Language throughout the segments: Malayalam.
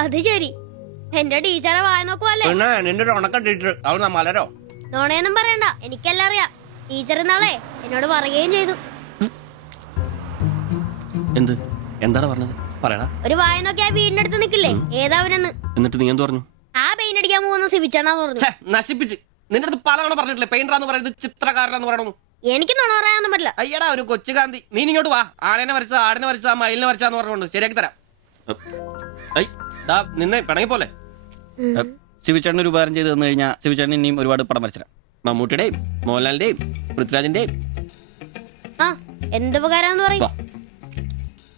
അത് ശരി, എന്റെ ടീച്ചറെ വായ നോക്കുവല്ലേ? നിന്റെ ഒരു ഉണക്കം ടീച്ചർ അവൾ മലരോ? നോണയൊന്നും പറയണ്ട, എനിക്കെല്ലാം അറിയാം. ടീച്ചർ നാളെ എന്നോട് പറയുകയും ചെയ്തു. എന്ത്? എന്താണ് പറഞ്ഞത്? പറയടാ. ഒരു വായ നോക്കി ആ വീടിന്റെ അടുത്ത് നിക്കില്ലേ, ഏതാവനെന്ന്. എന്നിട്ട് നീ എന്ത് പറഞ്ഞു? ആ പെയിന്റ് അടിക്കാൻ പോകുന്ന സിവിച്ചാണെന്ന് പറഞ്ഞു. നശിപ്പിച്ച്. നിന്റെ അടുത്ത് പലതവണ പറഞ്ഞിട്ടില്ലേ പെയിന്ററാന്ന് പറയുന്നത് ചിത്രകാരനാന്ന് പറയണു. എനിക്ക് നുണ പറയാനൊന്നും പറ്റില്ല. അയ്യടാ ഒരു കൊച്ചു കാന്തി, നീ ഇങ്ങോട്ട് വാ. ആനേനെ വരച്ച, ആടിനെ വരച്ച, മയിലിനെ വരച്ചാന്ന് പറഞ്ഞുകൊണ്ട് ശരിയാക്കി തരാം. നിന്നെ പിണങ്ങി പോലെ. ശിവചേട്ടൻ ഒരു ഉപകാരം ചെയ്ത് തന്നു കഴിഞ്ഞാൽ ശിവചേട്ടൻ ഇനിയും ഒരുപാട് പടം വരച്ചിടാം. മമ്മൂട്ടിയുടെയും മോഹൻലാലിന്റെയും പൃഥ്വിരാജിന്റെയും. ആ എന്തുപകാരാന്ന് പറയും?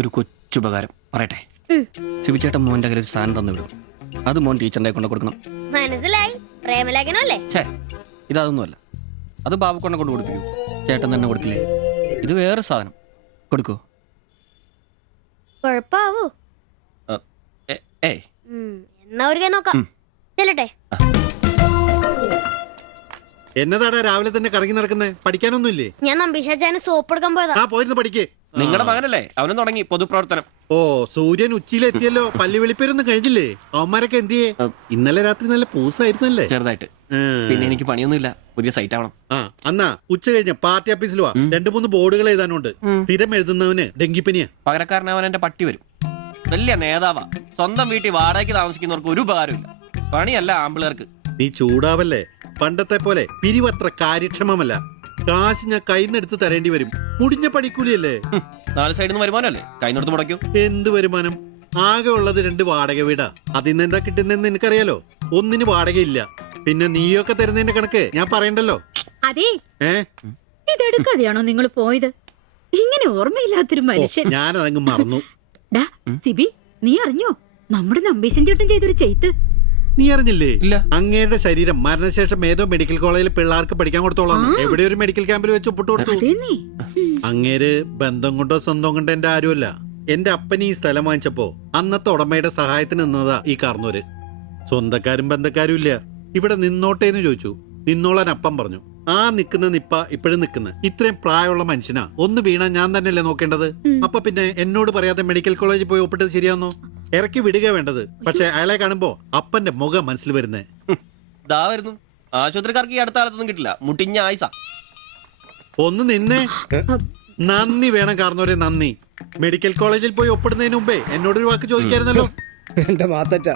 ഒരു കൊച്ചുപകാരം പറയട്ടെ. ശിവചേട്ടൻ മോന്റെ കയ്യിൽ ഒരു സാധനം തന്നു വിടും. അത് മോൻ ടീച്ചറിന്റെ കൊണ്ട് കൊടുക്കണം. മനസ്സിലായി, പ്രേമലേഖനല്ലേ? ഛേ, ഇതൊന്നുമല്ല. അത് ബാബുക്കൊണ്ടെ കൊണ്ട് കൊടുപ്പിക്കൂ. ചേട്ടൻ തന്നെ കൊടുക്കില്ലേ? ഇത് വേറെ സാധനം. കൊടുക്കൂ. കൊഴപ്പാവൂ? എന്നാ ഒരു കൈ നോക്കാം. ചെല്ലട്ടെ. എന്നതാടാ രാവിലെ തന്നെ കറങ്ങി നടക്കുന്നേ? പഠിക്കാനൊന്നുമില്ലേ? ഞാൻ നമ്പീശാച്ചാന് സോപ്പ് എടുക്കാൻ പോയതാ. ആ പോയിരുന്നു പഠിക്കേ. നിങ്ങളുടെ മകനല്ലേ, അവനും തുടങ്ങി പൊതുപ്രവർത്തനം. ഓ, സൂര്യൻ ഉച്ചയിലെത്തിയല്ലോ. പല്ലി വെളിപ്പേരൊന്നും കഴിഞ്ഞില്ലേ? അവന്മാരൊക്കെ എന്തിയേ? ഇന്നലെ രാത്രി നല്ല പൂസായിരുന്നല്ലേ? ചെറുതായിട്ട്. പിന്നെ എനിക്ക് പണിയൊന്നുമില്ല, പുതിയ സൈറ്റ് ആവണം. അന്നാ ഉച്ച കഴിഞ്ഞ പാർട്ടി ഓഫീസിൽ വാ. 2-3 ബോർഡുകൾ എഴുതാനുണ്ട്. സ്ഥിരം എഴുതുന്നവന് ഡെങ്കിപ്പനിയാ. പകരക്കാരനവൻ എന്റെ പട്ടി വരും. വലിയ നേതാവാ. സ്വന്തം വീട്ടിൽ വാടകയ്ക്ക് താമസിക്കുന്നവർക്ക് ഒരു ഉപകാരമില്ല. പണിയല്ല ആമ്പിളേർക്ക്. നീ ചൂടാവല്ലേ? പണ്ടത്തെ പോലെ പിരിവത്ര കാര്യക്ഷമമല്ല. കാശ് ഞാൻ കൈന്നെടുത്ത് തരേണ്ടി വരും. മുടിഞ്ഞ പണിക്കൂലിയല്ലേ? 4 സൈഡിൽ നിന്ന് വരുമാനമല്ലേ, കൈന്നെടുത്ത് മുടക്കൂ. എന്ത് വരുമാനം? ആകെ ഉള്ളത് 2 വാടക വീടാ. അതിന്ന് എന്താ കിട്ടുന്നെന്ന് എനിക്കറിയാലോ. ഒന്നിന് വാടകയില്ല. പിന്നെ നീയൊക്കെ തരുന്നതിന്റെ കണക്ക് ഞാൻ പറയണ്ടല്ലോ. അതെ, ഇതെടുക്കാതെയാണോ നിങ്ങൾ പോയത്? ഇങ്ങനെ ഓർമ്മയില്ലാത്തൊരു മനുഷ്യൻ. ഞാനതങ്ങ് മറന്നു. ഡാ സിബി, നീ അറിഞ്ഞോ നമ്മുടെ നമ്പീശൻ ചേട്ടൻ ചെയ്തൊരു ചെയ്ത്ത്? നീ അറിഞ്ഞില്ലേ? ഇല്ല. അങ്ങയുടെ ശരീരം മരണശേഷം ഏതോ മെഡിക്കൽ കോളേജിൽ പിള്ളേർക്ക് പഠിക്കാൻ കൊടുത്തോളാം. എവിടെ ഒരു മെഡിക്കൽ ക്യാമ്പിൽ വെച്ച് ഒപ്പിട്ട് കൊടുത്തു. അങ്ങേര് ബന്ധം കൊണ്ടോ സ്വന്തം കൊണ്ടോ എന്റെ ആരുമല്ല. എന്റെ അപ്പൻ ഈ സ്ഥലം വാങ്ങിച്ചപ്പോ അന്നത്തെ ഉടമയുടെ സഹായത്തിന് നിന്നതാ ഈ കാർന്നൂര്. സ്വന്തക്കാരും ബന്ധക്കാരും ഇല്ല. ഇവിടെ നിന്നോട്ടേന്ന് ചോദിച്ചു. നിന്നോളാൻ അപ്പം പറഞ്ഞു. ആ നിക്കുന്ന നിപ്പ ഇപ്പോഴും നിക്കുന്ന ഇത്രയും പ്രായമുള്ള മനുഷ്യനാ. ഒന്ന് വീണാ ഞാൻ തന്നെയല്ലേ നോക്കേണ്ടത്? അപ്പൊ പിന്നെ എന്നോട് പറയാതെ മെഡിക്കൽ കോളേജിൽ പോയി ഒപ്പിട്ടത് ശരിയാന്നോ? ഇറക്കി വിടുക വേണ്ടത്. പക്ഷെ അയാളെ കാണുമ്പോ അപ്പന്റെ മുഖം മനസ്സിൽ വരുന്നേ. ദാ വരുന്നു. ആശുപത്രിക്കാർക്ക് ഈ അടുത്ത കാലത്തൊന്നും കിട്ടില്ല. മുട്ടിഞ്ഞ ആയിസ. ഒന്ന് നിന്നേ. നന്ദി വേണം കാർന്നോരെ, നന്ദി. മെഡിക്കൽ കോളേജിൽ പോയി ഒപ്പിടുന്നതിന് മുമ്പേ എന്നോടൊരു വാക്ക് ചോദിക്കായിരുന്നല്ലോ. എന്റെ മാത്തച്ച,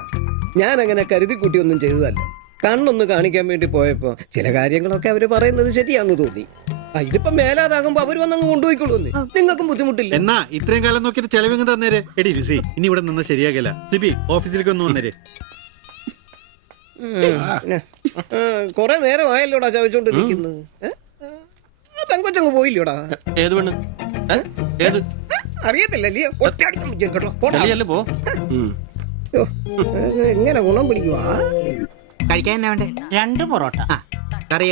ഞാൻ അങ്ങനെ കരുതി കൂട്ടിയൊന്നും ചെയ്തതല്ല. കണ്ണൊന്ന് കാണിക്കാൻ വേണ്ടി പോയപ്പോ ചില കാര്യങ്ങളൊക്കെ അവര് പറയുന്നത് ശരിയാന്ന് തോന്നി. ഇതിപ്പോ മേലാതാകുമ്പോ അവര് വന്നങ്ങ് കൊണ്ടുപോയിക്കോളൂ. നിങ്ങൾക്കും ബുദ്ധിമുട്ടില്ല. എന്നാ ഇത്രയും കാലം നോക്കിയിട്ട് ചെലവിങ് തന്നേരെ. എടി ലിസി, ഇനി ഇവിടെ നിന്ന് ശരിയാകില്ല. സിബി, ഓഫീസിലേക്ക് ഒന്ന് വന്നേരെ. കൊറേ നേരം ആയല്ലോടാ ചോദിച്ചോണ്ട് നിൽക്കുന്നത്. പെങ്കൊച്ചങ്ങ് പോയില്ലോടാ. ഏത് പെണ്ണ്? ഏത്? അറിയത്തില്ലല്ലേ? പോ. എങ്ങനെ ഗുണം പിടിക്കുവാ? കഴിക്കാൻ എന്നാ വേണ്ടേ? 2 പൊറോട്ട. കറി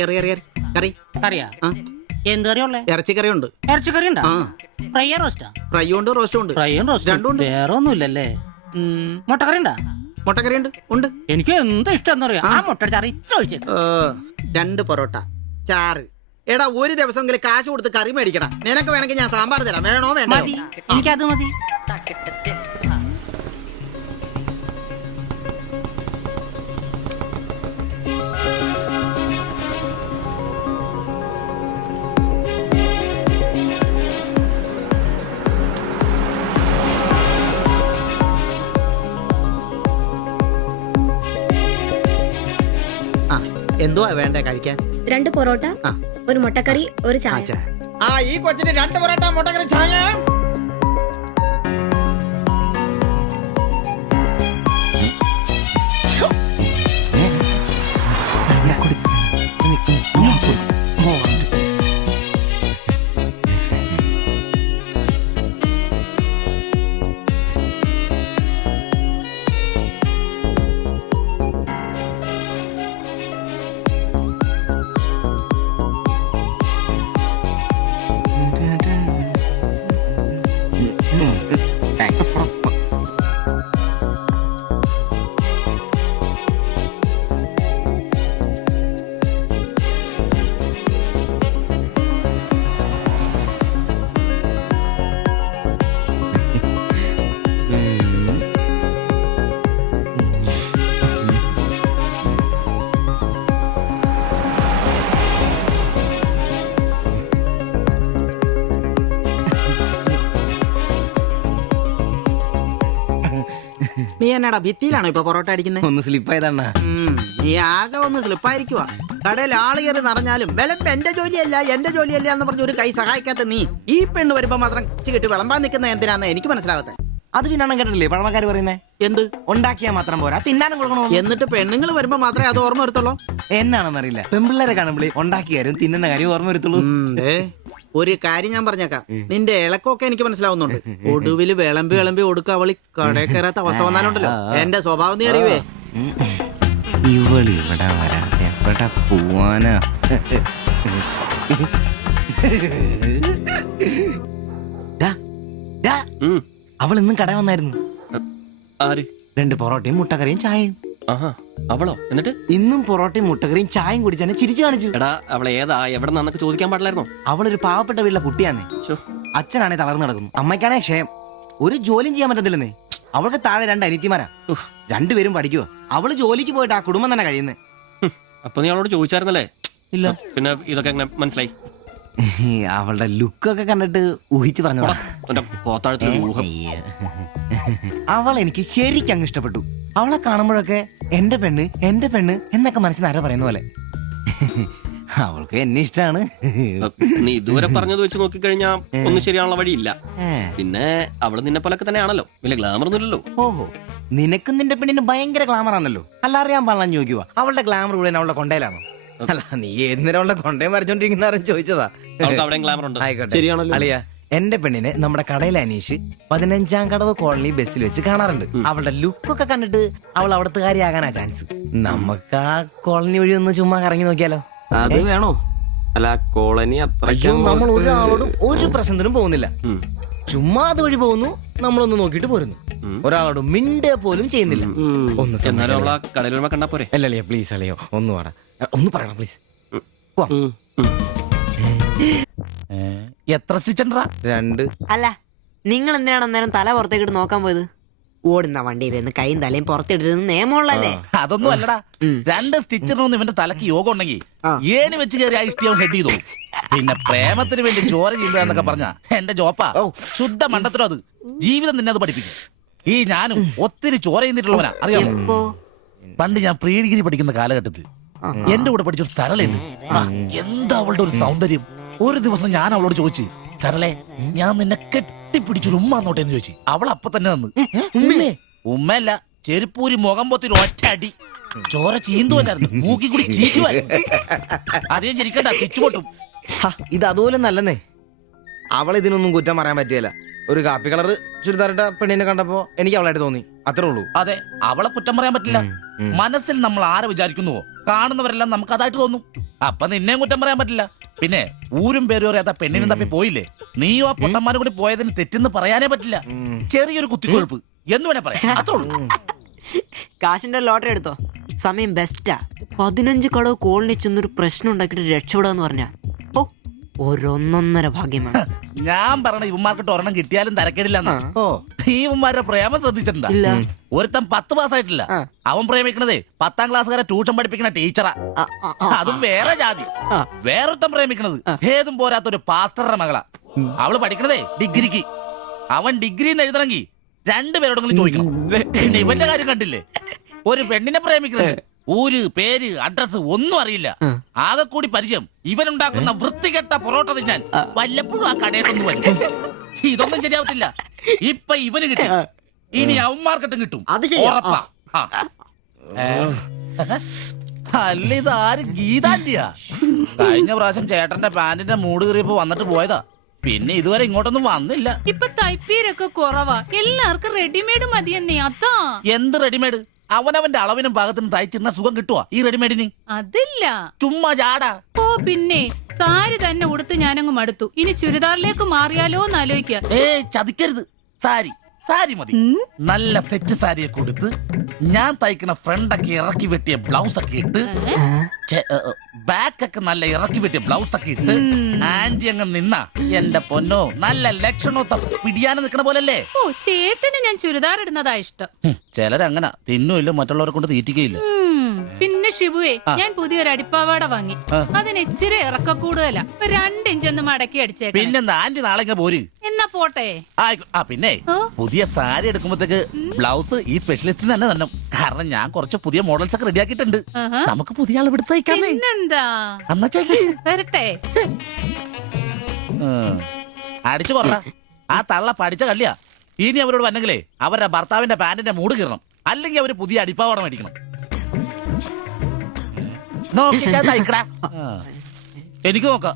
കറി കറിയാ? എന്ത് കറിയുള്ളേ? ഇറച്ചിക്കറി ഉണ്ട്. ഇറച്ചിക്കറി ഉണ്ടോ? ഫ്രൈ റോസ്റ്റാ? ഫ്രൈ ഉണ്ട്, റോസ്റ്റും ഉണ്ട്. ഫ്രൈയും റോസ്റ്റും രണ്ടും ഉണ്ട്. വേറെ ഒന്നുമില്ലല്ലേ? മുട്ടക്കറി ഉണ്ടാ? മുട്ടക്കറി ഉണ്ട്. ഉണ്ട്. എനിക്ക് എന്ത് ഇഷ്ടം എന്ന് പറയാ. ആ മുട്ട ചാറ് ഇത്ര ഒഴിച്ചത്. 2 പൊറോട്ട, ചാറ്. എടാ, ഒരു ദിവസമെങ്കിലും കാശ് കൊടുത്ത് കറി മേടിക്കടാ. നിനക്ക് വേണമെങ്കിൽ ഞാൻ സാമ്പാർ തരാം. വേണോ? വേണ്ട. മതി, എനിക്കത് മതി. എന്തുവാ വേണ്ടേ കഴിക്കാൻ? 2 പൊറോട്ട, ഒരു മുട്ടക്കറി, ഒരു ചായ. ഈ കൊച്ചിന് 2 പൊറോട്ട, മുട്ടക്കറി, ചായ. എന്നാടാ ഭിത്തിയിലാണോ ഇപ്പൊ പൊറോട്ട അടിക്കുന്നത്? ഒന്ന് സ്ലിപ്പായതാണ്. നീ ആകെ ഒന്ന് സ്ലിപ്പായിരിക്കുവാ. കടയിൽ ആള് കയറി നിറഞ്ഞാലും വിളമ്പ് എന്റെ ജോലിയല്ല എന്ന് പറഞ്ഞ ഒരു കൈ സഹായിക്കാത്ത നീ ഈ പെണ്ണ് വരുമ്പോ മാത്രം കിട്ടി വിളമ്പാൻ നിൽക്കുന്ന എന്തിനാന്ന് എനിക്ക് മനസ്സിലാകത്തെ. അത് പിന്നാണ് കേട്ടില്ലേ പഴമക്കാര് പറയുന്നേ? എന്ത് ഉണ്ടാക്കിയാ മാത്രം പോരാ, തിന്നാനും കൊടുക്കണോ? എന്നിട്ട് പെണ്ണുങ്ങൾ വരുമ്പോ മാത്രമേ അത് ഓർമ്മ വരുത്തുള്ളൂ. എന്നാണെന്നറിയില്ല, പെൺപിള്ളേരെ കാണുമ്പോഴേ ഉണ്ടാക്കിയ കാര്യം തിന്നുന്ന കാര്യം ഓർമ്മ വരുത്തുള്ളൂ. ഒരു കാര്യം ഞാൻ പറഞ്ഞേക്കാം, നിന്റെ ഇളക്കമൊക്കെ എനിക്ക് മനസ്സിലാവുന്നുണ്ട്. ഒടുവില് വിളമ്പി ഒടുക്ക അവളി കടയിൽ കയറാത്ത അവസ്ഥ വന്നാലുണ്ടല്ലോ എന്റെ സ്വഭാവം നീ അറിയുവേ. ഇവള് ഇവിടെ വരാതെ എവിടെ പോവാനാ? അവൾ ഇന്നും കട വന്നായിരുന്നു. ആര്? 2 പൊറോട്ടയും മുട്ടക്കറിയും ചായയും. ആഹാ, അവളോ? എന്നിട്ട് ഇന്നും പൊറോട്ടയും മുട്ടക്കറിയും ചായയും കുടിച്ചെന്നെ ചിരിച്ചു കാണിച്ചു. എടാ, അവളെ ഏതാ എവിടെ നിന്നൊക്കെ ചോദിക്കാൻ പാടില്ലായിരുന്നോ? അവളൊരു പാവപ്പെട്ട വീട്ടിലെ കുട്ടിയാന്നേ. അച്ഛനാണെ തളർന്നു കിടക്കുന്നു, അമ്മയ്ക്കാണെ ക്ഷയം. ഒരു ജോലിയും ചെയ്യാൻ പറ്റത്തില്ലെന്നേ. അവൾക്ക് താഴെ 2 അനിയത്തിമാരാ. 2 പേരും പഠിക്കുക. അവള് ജോലിക്ക് പോയിട്ട് ആ കുടുംബം തന്നെ കഴിയുന്നേ. അപ്പൊ നീ അവളോട് ചോദിച്ചായിരുന്നല്ലേ? ഇല്ല. പിന്നെ ഇതൊക്കെ എങ്ങനെ മനസ്സിലായി? അവളുടെ ലുക്കൊക്കെ കണ്ടിട്ട് ഊഹിച്ചു പറഞ്ഞതാ. അവൾ എനിക്ക് ശരിക്കും അങ്ങ് ഇഷ്ടപ്പെട്ടു. അവളെ കാണുമ്പോഴൊക്കെ എന്റെ പെണ്ണ് എന്നൊക്കെ മനസ്സിൽ ആരോ പറയുന്ന പോലെ. അവൾക്ക് എന്നെ ഇഷ്ടാണ്. നീ ഇതുവരെ പറഞ്ഞത് വെച്ച് നോക്കിക്കഴിഞ്ഞാ ഒന്നും ശരിയാണുള്ള വഴിയില്ല. പിന്നെ അവള് നിന്നെ പോലൊക്കെ തന്നെയാണല്ലോ, വലിയ ഗ്ലാമർ ഒന്നുമില്ലല്ലോ. ഓഹോ, നിനക്കും നിന്റെ പെണ്ണിന് ഭയങ്കര ഗ്ലാമർ ആണല്ലോ. അല്ല, അറിയാൻ പാടില്ല ചോദിക്കുക, അവളുടെ ഗ്ലാമർ മുഴുവൻ അവളുടെ കൊണ്ടയിലാണോ? അല്ല, നീ ഏതിനേരം അവളുടെ കൊണ്ടയും വരച്ചോണ്ടിരിക്കുന്ന ചോദിച്ചതാ. ശരിയാണല്ലോ അളിയ, എന്റെ പെണ്ണിനെ നമ്മുടെ കടയിലെ അനീഷ് 15-ാം കടവ് കോളനി ബസ്സിൽ വെച്ച് കാണാറുണ്ട്. അവളുടെ ലുക്കൊക്കെ കണ്ടിട്ട് അവൾ അവിടുത്തെ കാര്യമാകാനാ ചാൻസ്. നമുക്ക് ആ കോളനി വഴി ഒന്ന് ചുമ്മാ കറങ്ങി നോക്കിയാലോ? അത് വേണോ? അല്ല, കോളനി നമ്മൾ ഒരാളോടും ഒരു പ്രശ്നത്തിനും പോകുന്നില്ല. ചുമ്മാ അത് വഴി പോകുന്നു, നമ്മളൊന്ന് നോക്കിയിട്ട് പോരുന്നു. ഒരാളോട് മിണ്ടേ പോലും ചെയ്യുന്നില്ല. അല്ലളിയ, പ്ലീസ് അളിയോ, ഒന്ന് പറയണം പ്ലീസ്. എത്ര സ്റ്റിച്ചണ്ടാ? 2. അല്ല, നിങ്ങൾ എന്തിനാണ് അന്നേരം തല പുറത്തേക്കിട്ട് നോക്കാൻ പോയത്? ഓടുന്ന വണ്ടിയിലിരുന്ന് കൈയും തലയും പുറത്തിട്ടിരുന്ന് നിയമമുള്ളല്ലേ? അതൊന്നും അല്ലടാ. 2 സ്റ്റിച്ചറിനൊന്നും ഇവന്റെ തലക്ക് യോഗം ഉണ്ടെങ്കിൽ ഏണി വെച്ച് കയറി ആ ഇഷ്ടിയാവും ഹെഡ് ചെയ്തു. പിന്നെ പ്രേമത്തിന് വേണ്ടി ചോര ചെയ്യുന്നതെന്നൊക്കെ പറഞ്ഞ എന്റെ ജോപ്പാ ശുദ്ധ മണ്ടത്തിലോ. അത് ജീവിതം നിന്നെ അത് പഠിപ്പിക്കും. ഈ ഞാനും ഒത്തിരി ചോര ചെയ്യുന്നിട്ടുള്ളവനാ, അറിയാമോ? പണ്ട് ഞാൻ പ്രീ ഡിഗ്രി പഠിക്കുന്ന കാലഘട്ടത്തിൽ എന്റെ കൂടെ പഠിച്ചൊരു സരളയുണ്ട്. എന്താ അവളുടെ ഒരു സൗന്ദര്യം! ഒരു ദിവസം ഞാൻ അവളോട് ചോദിച്ചു, സരളെ, ഞാൻ നിന്നെ കെട്ടിപ്പിടിച്ചൊരു ഉമ്മ എന്നോട്ടെന്ന് ചോദിച്ചു. അവൾ അപ്പൊ തന്നെ തന്നു. ഉമ്മയല്ല, ചെരുപ്പൂരി മുഖം പൊത്തിരി ഒറ്റടി. ചോര ചീന്തുവല്ലായിരുന്നു, മൂക്കി കൂടി ചീറ്റുവായിരുന്നു. അധികം ചിരിക്കണ്ട, ചുറ്റുപൊട്ടും. ഇത് അതുപോലെ നല്ലെന്നേ. അവളെ ഇതിനൊന്നും കുറ്റം പറയാൻ പറ്റിയല്ല. ഒരു കാപ്പി കളറ് ചുരിദാറിട്ട പെണ്ണിനെ കണ്ടപ്പോ എനിക്ക് അവളായിട്ട് തോന്നി, അത്രേ ഉള്ളൂ. അതെ, അവളെ കുറ്റം പറയാൻ പറ്റില്ല. മനസ്സിൽ നമ്മൾ ആരെ വിചാരിക്കുന്നുവോ കാണുന്നവരെല്ലാം നമുക്ക് അതായിട്ട് തോന്നും. അപ്പൊ നിന്നെയും കുറ്റം പറയാൻ പറ്റില്ല. പിന്നെ ഊരും പേരും അറിയാത്ത പെണ്ണിനും തപ്പി പോയില്ലേ? നീയോ ആ പൊട്ടന്മാരും കൂടി പോയതിന് തെറ്റെന്ന് പറയാനേ പറ്റില്ല. ചെറിയൊരു കുത്തിക്കൊഴുപ്പ് എന്ന് വേണേ പറയാം, അത്രേ ഉള്ളൂ. കാശിന്റെ ലോട്ടറി എടുത്തോ, സമയം ബെസ്റ്റാ. 15 കടവ് കോളനി ചെന്നൊരു പ്രശ്നം ഉണ്ടാക്കിട്ട് രക്ഷപ്പെടാന്ന് പറഞ്ഞ ഒരൊന്നൊന്നര ഭാഗ്യമാണ്. ഞാൻ പറഞ്ഞ ഇവന്മാർക്കിട്ട് ഒരെണ്ണം കിട്ടിയാലും തരക്കേടില്ലെന്നാ. ഇവന്മാരുടെ പ്രേമം ശ്രദ്ധിച്ചിട്ടുണ്ടാ? ഒരുത്തൻ 10 പാസ്സായിട്ടില്ല. അവൻ പ്രേമിക്കണതേ 10ാം ക്ലാസ്സുകാരെ ട്യൂഷൻ പഠിപ്പിക്കുന്ന ടീച്ചറാ. അതും വേറെ ജാതി. വേറൊരുത്തൻ പ്രേമിക്കണത് ഏതും പോരാത്തൊരു പാസ്റ്ററുടെ മകളാ. അവള് പഠിക്കണതേ ഡിഗ്രിക്ക്. അവൻ ഡിഗ്രി എഴുതണമെങ്കിൽ 2 പേരോടെങ്കിലും ചോദിക്കണം. പിന്നെ ഇവന്റെ കാര്യം കണ്ടില്ലേ? ഒരു പെണ്ണിനെ പ്രേമിക്കുന്നുണ്ട്, ഊര് പേര് അഡ്രസ് ഒന്നും അറിയില്ല. ആകെ കൂടി പരിചയം ഇവനുണ്ടാക്കുന്ന വൃത്തികെട്ട പൊറോട്ട തിന്നാൻ വല്ലപ്പോഴും ആ കടയിലൊന്നും വരും. ഇതൊന്നും ശരിയാവത്തില്ല. ഇപ്പൊ ഇവന് കിട്ടി, ഇനി അവന്മാർക്കിട്ടും കിട്ടും, ഉറപ്പാ. അല്ല, ഇതാരും ഗീതാന്റിയാ? കഴിഞ്ഞ പ്രാവശ്യം ചേട്ടന്റെ പാന്റിന്റെ മൂട് കയറിയപ്പോ വന്നിട്ട് പോയതാ. പിന്നെ ഇതുവരെ ഇങ്ങോട്ടൊന്നും വന്നില്ല. ഇപ്പൊ തയ്പ്പീരൊക്കെ കുറവാ, എല്ലാവർക്കും റെഡിമെയ്ഡ് മതിയെന്നേ. അതാ. എന്ത് റെഡിമെയ്ഡ്? അവനവന്റെ അളവിനും പാകത്തിനും തയ്ച്ചിരുന്ന സുഖം കിട്ടുവാ ഈ റെഡിമെയ്ഡിന്? അതില്ല, ചുമ്മാ ജാടാ. ഓ പിന്നെ സാരി തന്നെ ഉടുത്ത് ഞാനങ്ങ് മടുത്തു. ഇനി ചുരിദാറിലേക്ക് മാറിയാലോ എന്ന് ആലോചിക്കുക. ചതിക്കരുത്. സാരി മതി. നല്ല സെറ്റ് സാരിയൊക്കെ കൊടുത്ത് ഞാൻ തയ്ക്കുന്ന ഫ്രണ്ടൊക്കെ ഇറക്കി വെട്ടിയ ബ്ലൗസ് ഒക്കെ ഇട്ട്, ബാക്കൊക്കെ നല്ല ഇറക്കി വെട്ടിയ ബ്ലൗസ് ഒക്കെ ഇട്ട് ആന്റി അങ്ങ് നിന്ന എന്റെ പൊന്നോ, നല്ല ലക്ഷണോ പിടിയാനെ നിക്കണ പോലല്ലേ. ഓ, ചേട്ടന് ഞാൻ ചുരിദാർ ഇടുന്നതാ ഇഷ്ടം. ചിലരങ്ങനെ തിന്നുമില്ല, മറ്റുള്ളവരെ കൊണ്ട് തീറ്റിക്കയില്ല. പിന്നെ ഷിബുവേ ഞാൻ പുതിയൊരു അടിപ്പാവാട വാങ്ങി ആ. അതിന് ഇച്ചിരി ഇറക്ക കൂടുതലാ 2 ഇഞ്ച് ഒന്ന് മടക്കി അടിച്ചേക്കാം. പിന്നെന്താ ആന്റി നാളെ പോര്. എന്നാ പോട്ടെ. പിന്നെ ഓ. പുതിയ സാരി എടുക്കുമ്പോഴത്തേക്ക് ബ്ലൗസ് ഈ സ്പെഷ്യലിസ്റ്റിന് തന്നെ തന്നെ. കാരണം ഞാൻ കുറച്ച് പുതിയ മോഡൽസ് ഒക്കെ റെഡിയാക്കിയിട്ടുണ്ട്. ആഹാ. നമുക്ക് പുതിയ ആൾ എടുത്ത് തയ്ക്കാമേ. പിന്നെന്താ എന്നാ ചെയ്യ്. വരട്ടെ. അടിച്ചു കൊറ. ആ തള്ള പഠിച്ച കള്ളിയാ. ഇനി അവരോട് വന്നെങ്കിലേ അവരുടെ ഭർത്താവിന്റെ പാന്റിന്റെ മൂട് കീറണം. അല്ലെങ്കിൽ അവര് പുതിയ അടിപ്പാവട മേടിക്കണം. നോക്കിക്കാ തയ്ക്കടാ. എനിക്ക് നോക്കാം.